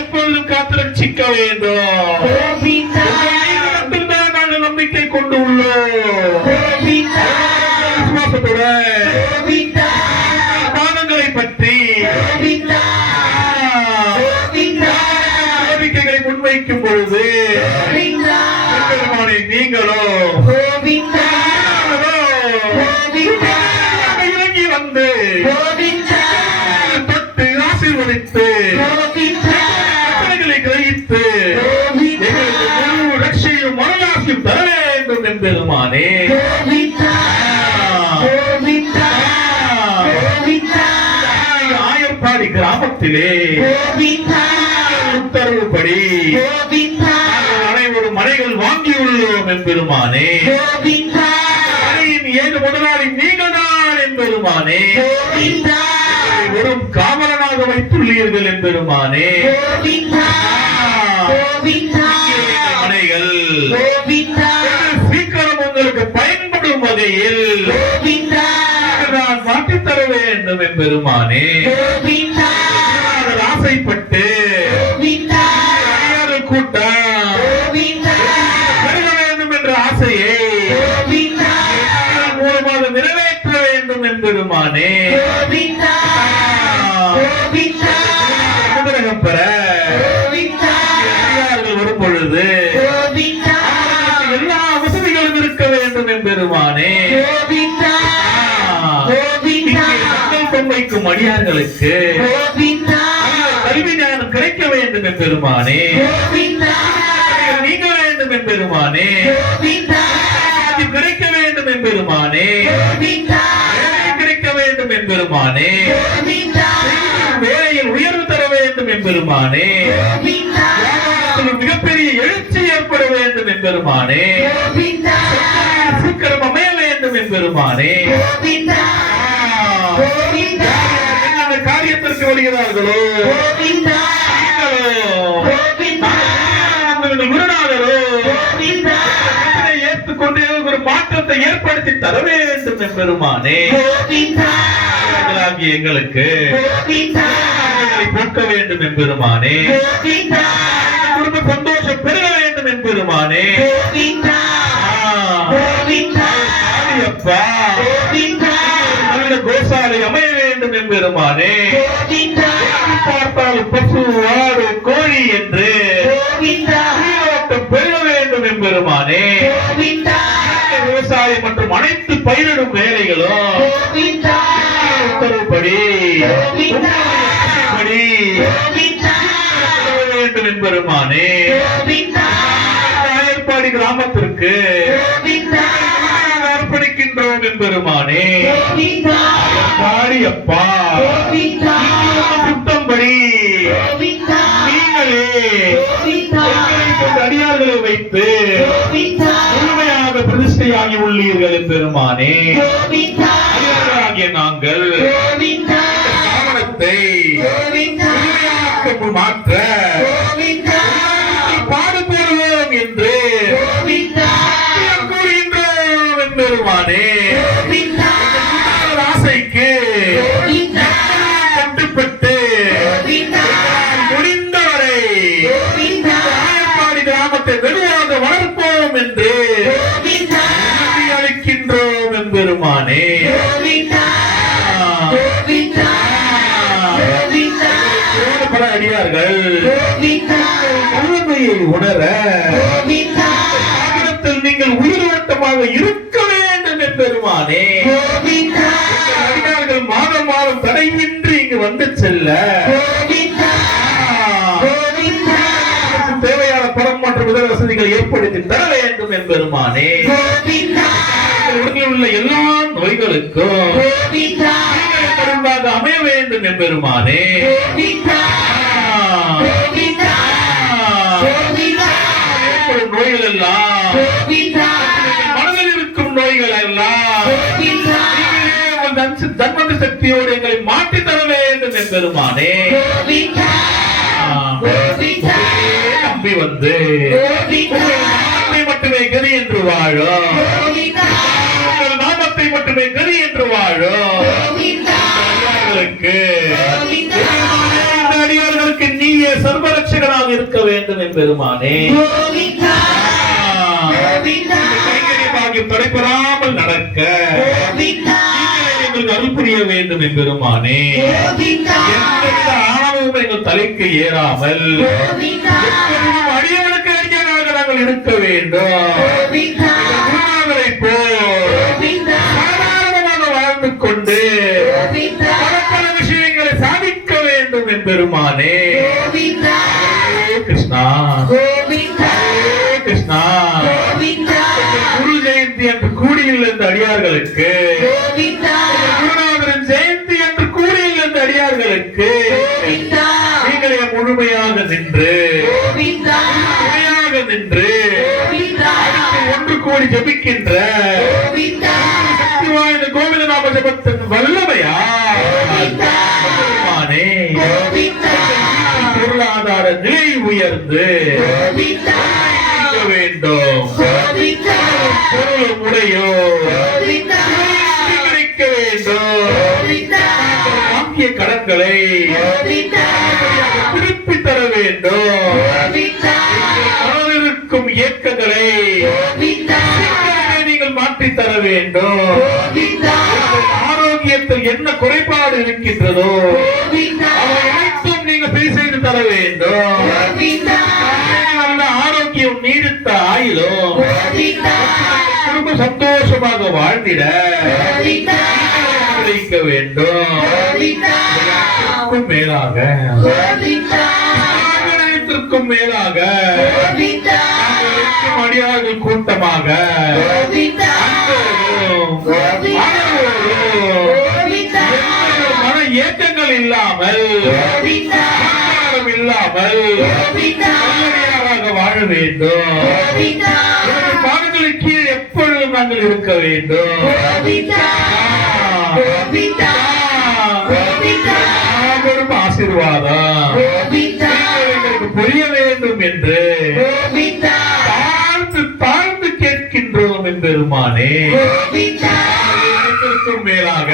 எப்பொழுதும் காத்து ரட்சிக்க வேண்டும். மட்டும்தான் நாங்கள் நம்பிக்கை கொண்டு உள்ளோம். பாதங்களை பற்றி கோரிக்கைகளை முன்வைக்கும் பொழுது நீங்களோ இறங்கி வந்து தொட்டு ஆசீர்வதித்து கிரகித்து ரட்சியும் மனநாசியும் தர வேண்டும் என்பெருமானே. ஆயர்பாடி கிராமத்திலே உத்தரவுப்படி அனைவரும் மனைகள் வாங்கியுள்ளோம் என்பெருமானே. மனையின் ஏழு முதலாளி நீங்கள் தான் என்பெருமானே. வெறும் காவலனாக வைத்துள்ளீர்கள் என்பெருமானே. மனைகள் சீக்கிரம் உங்களுக்கு பயன்படும் வகையில் நான் மாற்றித் தர வேண்டும் என்பெருமானே. ஆசைப்பட்டு கூட்டம் பெருக வேண்டும் என்ற ஆசையை மூலமாக நிறைவேற்ற வேண்டும் என்பெருமானே. அனுகிரகம் பெற வரும் பொழுது எல்லா வசதிகளும் இருக்க வேண்டும் என்பெருமானே. வைக்கும் அடியார்களுக்கு கல்வி ஞானம் கிடைக்க வேண்டும் என்பெருமானே. நீங்க வேண்டும் என்பெருமானே. கிடைக்க வேண்டும் என்பெருமானே. கிடைக்க வேண்டும் என்பெருமானே. வேலையில் உயர்வு தர வேண்டும் என்பெருமானே. மிகப்பெரிய எழுச்சி ஏற்பட வேண்டும் என்பெருமானே. சீக்கிரம் அமைய வேண்டும் என்பெருமானே. காரியத்திற்கு வருகிறார்களோ குருநாதரோ ஏற்றுக்கொண்டு ஒரு மாற்றத்தை ஏற்படுத்தி தர வேண்டும் என்பெருமானே. எங்களுக்கு போக்க வேண்டும் என்பெருமானே. குடும்ப சந்தோஷம் பெருக வேண்டும் என்பெருமானே. கோசாலை அமைய வேண்டும் என்பெருமானே. பார்த்தால் பசு ஆடு கோழி என்று பெருக வேண்டும் என்பெருமானே. விவசாயம் மற்றும் அனைத்து பயிரிடும் வேலைகளும் உத்தரவுப்படி வேண்டும் என்பெருமானே. ஆயர்பாடி கிராமத்திற்கு அர்ப்பணிக்கின்றோம் என்பெருமானே. அப்பா சுத்தம்படி நீங்களே அடியார்களை வைத்து முழுமையாக பிரதிஷ்டையாகி உள்ளீர்கள் என்பெருமானே. அடியார்களாகிய நாங்கள் காரணத்தை மாற்ற பாடுபடுவோம் என்று கூறுகின்றோம் என்பெருமானே. ஆசைக்கு கட்டுப்பட்டு முடிந்தவரை ஆயர்பாடி கிராமத்தை வெகுவாக வளர்ப்போம் என்று அளிக்கின்றோம் என்பெருமானே. பல அடியார்கள் உண்மையை உணர நீங்கள் உயிரோட்டமாக இருக்க வேண்டும் என்பெருமானே. அடியார்கள் மாதம் மாதம் தடையின்றி இங்கு வந்து செல்ல தேவையான பணம் மற்றும் உதவி வசதிகள் ஏற்படுத்தி தர வேண்டும் என்பெருமானே. உடலில் உள்ள எல்லா நோய்களுக்கும் அமைய வேண்டும் என்பெருமானே. நோய்கள் எல்லாம் மனதில் இருக்கும் நோய்கள் எல்லாம் தன்மந்த சக்தியோடு எங்களை மாற்றி தர வேண்டும் என்பெருமானே. நம்பி வந்து மட்டுமே கதி என்று வாழும், நாமத்தை மட்டுமே கதி என்று வாழும் எம்பெருமானே. கைங்கரிய பாக்கியம் தடைபெறாமல் நடக்க எங்களுக்கு அருள் புரிய வேண்டும் எம்பெருமானே. எந்தவித ஆணவமும் எங்கள் தலைக்கு ஏறாமல் அடியவனுக்கு அடியாக நாங்கள் இருக்க வேண்டும். குருநாதரை போல் சாதாரணமாக வாழ்ந்து கொண்டு பல விஷயங்களை சாதிக்க வேண்டும் எம்பெருமானே. கிருஷ்ணா கிருஷ்ணா, குரு ஜெயந்தி என்று கூடியில் இருந்த அடியார்களுக்கு, குருநாதரின் ஜெயந்தி என்று கூடியில் இருந்த அடியார்களுக்கு நீங்களே முழுமையாக நின்று ஒன்று கோடி ஜபிக்கின்ற சக்தி வாய்ந்த கோவிந்த நாம ஜபத்தின் வல்லமையா பொருளாதார நிலை உயர்ந்து வேண்டும். பொருளும் உடையோ கிடைக்க வேண்டும். வாங்கிய கடன்களை திருப்பி தர வேண்டும். மனதிற்கும் இயக்கங்களை நீங்கள் மாற்றி தர வேண்டும். ஆரோக்கியத்தில் என்ன குறைபாடு இருக்கின்றதோ அவை அனைத்தும் நீங்கள் சரி செய்து தர வேண்டும். ஆரோக்கியம் நீடித்த ஆயிலும் குடும்ப சந்தோஷமாக வாழ்ந்திட கிடைக்க வேண்டும். மேலாக மேலாக அடியார்கள் கூட்டமாக மன ஏக்கங்கள் இல்லாமல் இல்லாமல் வாழ வேண்டும். பாதங்களுக்கு கீழ் எப்பொழுதும் நாங்கள் இருக்க வேண்டும். ஆசீர்வாதம் எங்களுக்கு புரிய வேண்டும் என்று தாழ்ந்து கேட்கின்றோம் எம்பெருமானே. மேலாக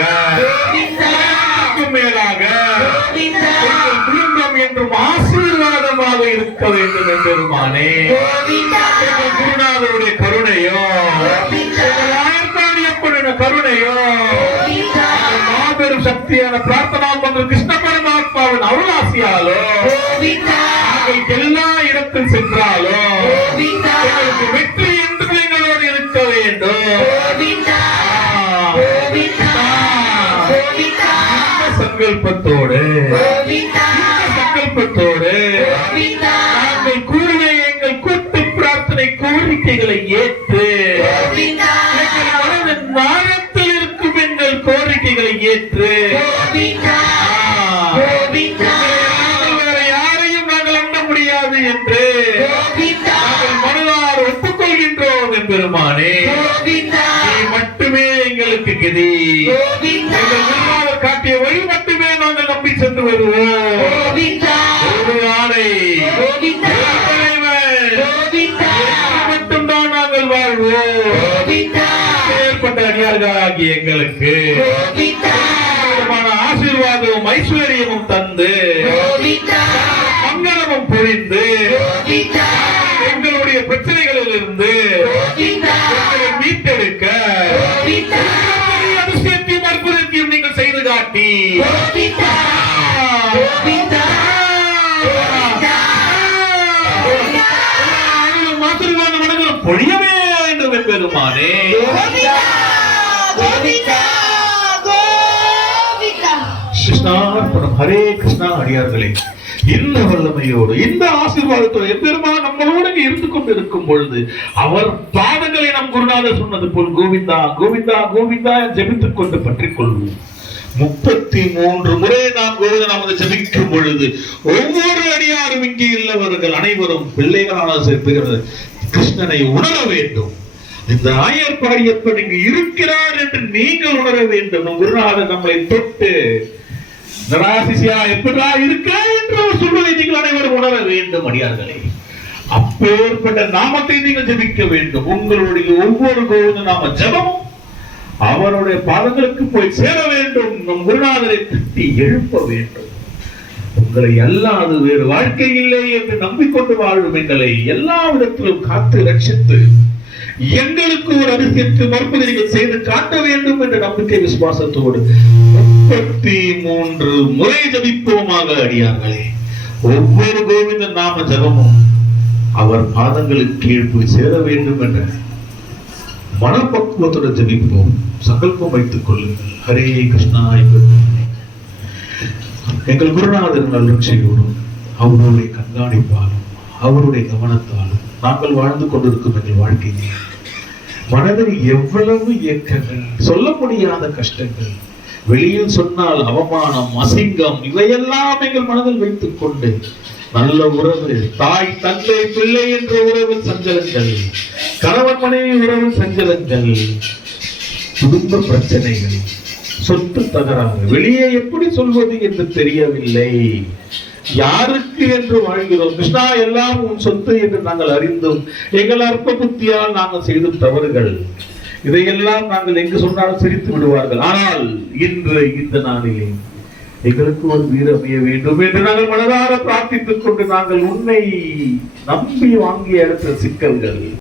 குடும்பம் என்றும் ஆசீர்வாதமாக இருக்க வேண்டும் எம்பெருமானே. குருநாதருடைய கருணையோ கருணையோ மாபெரும் சக்தியான பிரார்த்தனா மந்திரம் கிருஷ்ண பரமாத்மாவின் அருளாசியாலோ எல்லா இடத்தில் சென்றாலோ வெற்றி என்று எங்களோடு இருக்க வேண்டும். சங்கல்பத்தோடு நாங்கள் கூறிய எங்கள் கூட்டு பிரார்த்தனை கோரிக்கைகளை ஏற்று நாளத்தில் இருக்கும் எங்கள் கோரிக்கைகளை ஏற்று வேற யாரையும் நாங்கள் அண்ட முடியாது என்று நாங்கள் மனதார ஒப்புக்கொள்கின்றோம் எம்பெருமானே. நீ மட்டுமே எங்களுக்கு கதி. காட்டிய வழி மட்டுமே நாங்கள் நம்பி சென்று வருவோம். ஒரு ஆணை மட்டும்தான் நாங்கள் வாழ்வோம். ஏற்பட்ட அடியார்களாகிய எங்களுக்கு ஆசீர்வாதமும் ஐஸ்வர்யமும் தந்து மங்களமும் பொழிந்து எங்களுடைய பிரச்சனைகளில் இருந்து மீட்டெடுக்க அதிசயத்தையும் அற்புதத்தையும் நீங்கள் செய்து காட்டி ஆசீர்வாத மனதில் பொழியவே வேண்டும் எம்பெருமானே. கிருஷ்ணார்ப்பணம். ஹரே கிருஷ்ணா. அடியார்களே, இந்த வல்லமையோடு இந்த ஆசீர்வாதத்தோடு எம்பெருமான் நம்மளோடு இருந்து கொண்டிருக்கும் பொழுது அவர் பாதங்களை நம் குருநாதர் சொன்னது போல் கோவிந்தா கோவிந்தா கோவிந்தா ஜெபித்துக் கொண்டு பற்றிக் கொள்வோம். 33 முறை நாம் கோவிந்த நாமத்தை ஜெபிக்கும் பொழுது ஒவ்வொரு அடியாரும் இங்கே உள்ளவர்கள் அனைவரும் பிள்ளைகளான கிருஷ்ணனை உணர வேண்டும். இந்த ஆயர்பாடியப்பன் இங்கு இருக்கிறார் என்று நீங்கள் உணர வேண்டும். குருநாதர் நம்மளை தொட்டு நராசிசியா எப்படா இருக்கா என்று அவர் சொல்வதை நீங்கள் அனைவரும் உணர வேண்டும். அடியார்களே, அப்பேற்பட்ட நாமத்தை நீங்கள் ஜெபிக்க வேண்டும். உங்களுடைய ஒவ்வொரு கோவிந்த நாம ஜெபமும் அவருடைய பாதங்களுக்கு போய் சேர வேண்டும். நம் குருநாதரை தட்டி எழுப்ப வேண்டும். உங்களை அல்லாது வேறு வாழ்க்கை இல்லை என்று நம்பிக்கொண்டு வாழும் எங்களை எல்லா விதத்திலும் காத்து ரட்சித்து எங்களுக்கு ஒரு அதிசயத்தை மறுப்பதை நீங்கள் செய்து காட்ட வேண்டும் என்ற நம்பிக்கை விசுவாசத்தோடு 33 முறை ஜபிப்போமாக. அடியார்களே, ஒவ்வொரு கோவிந்த நாம ஜபமும் அவர் பாதங்களுக்கு கீழ் போய் சேர வேண்டும் என்ற மனப்பக்குவத்தோடு ஜபிப்போம். சங்கல்பம் வைத்துக் கொள்ளுங்கள். ஹரே கிருஷ்ணா. எங்கள் குருநாதர் நல்ரட்சையோடும் அவருடைய கண்காணிப்பாலும் அவருடைய கவனத்தாலும் நாங்கள் வாழ்ந்து கொண்டிருக்கும் எங்கள் வாழ்க்கையில் மனதில் எவ்வளவு இயக்கங்கள், சொல்ல முடியாத கஷ்டங்கள், வெளியில் சொன்னால் அவமானம், அசிங்கம், இவையெல்லாம் எங்கள் மனதில் வைத்துக் கொண்டு நல்ல உறவு, தாய் தந்தை பிள்ளை என்ற உறவில் சஞ்சலங்கள், கணவன் மனைவி உறவில் சஞ்சலங்கள், குடும்ப பிரச்சனைகள், சொத்து தகராறு, வெளியே எப்படி சொல்வது என்று தெரியவில்லை, யாருக்கு என்று வாழ்கிறோம். கிருஷ்ணா, எல்லாம் உன் சொத்து என்று நாங்கள் அறிந்தும் எங்கள் அற்ப புத்தியால் நாங்கள் செய்தும் தவறுகள், இதையெல்லாம் நாங்கள் எங்கு சொன்னாலும் சிரித்து விடுவார்கள். ஆனால் இன்று இந்த நாளிலே எங்களுக்கு ஒரு வீடு அமைய வேண்டும் என்று நாங்கள் மனதார பிரார்த்தித்துக் கொண்டு நாங்கள் உன்னை நம்பி வாங்கிய இடத்துல சிக்கல்கள்